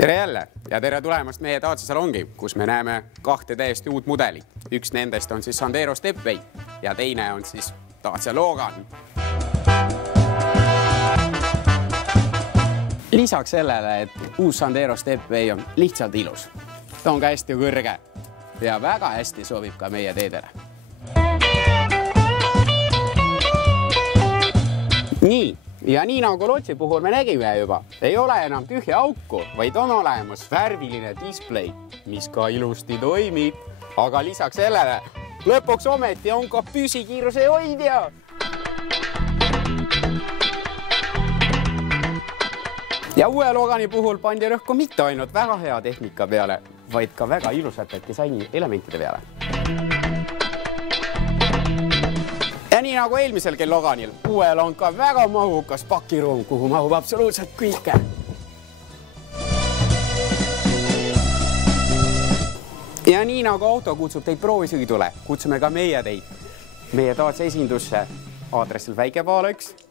Tere jälle ja tere tulemast meie Dacia salongi, kus me näeme kahte täiesti uut mudelit. Üks nendest on siis Sandero Stepway ja teine on siis Dacia Logan. Lisaks sellele, et uus Sandero Stepway on lihtsalt ilus. Ta on ka hästi kõrge ja väga hästi sobib ka meie teedele. Ja nii nagu Lotsi puhul me nägime juba, ei ole enam tühja auku, vaid on olemas värviline display, mis ka ilusti toimib. Aga lisaks sellele lõpuks ometi on ka püsikiiruse hoidja. Ja uue Logani puhul pandi rõhku mitte ainult väga hea tehnika peale, vaid ka väga ilusate disaini elementide peale. Ja nii nagu eelmiselgi Loganil, uuel on ka väga mahukas pakiruum, kuhu mahub absoluutselt kõike. Ja nii nagu auto kutsub teid proovisõidule, kutsume ka meie teid meie Dacia esindusse aadressil Väike-Paala 1